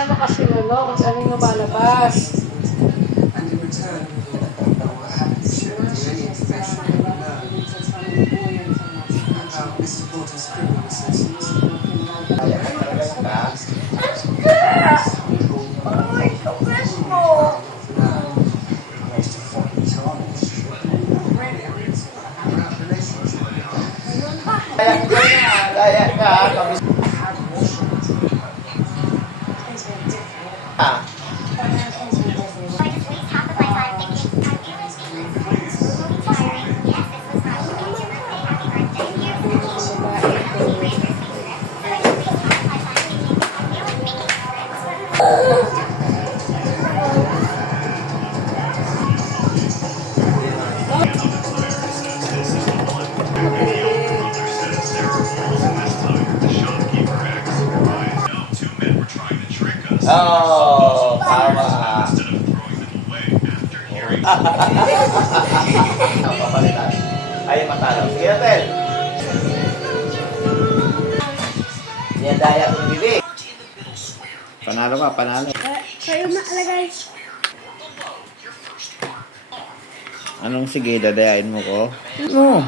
Ano kasi lolo, kung ano yung lumalabas. Kaya ka, kami oh, tama. Papalitan. Ay, matalo. Sige, Atel. Yan daya kong bibi. Panalo ka, panalo. Kayo maalagay. Anong sige, dadayain mo ko? No.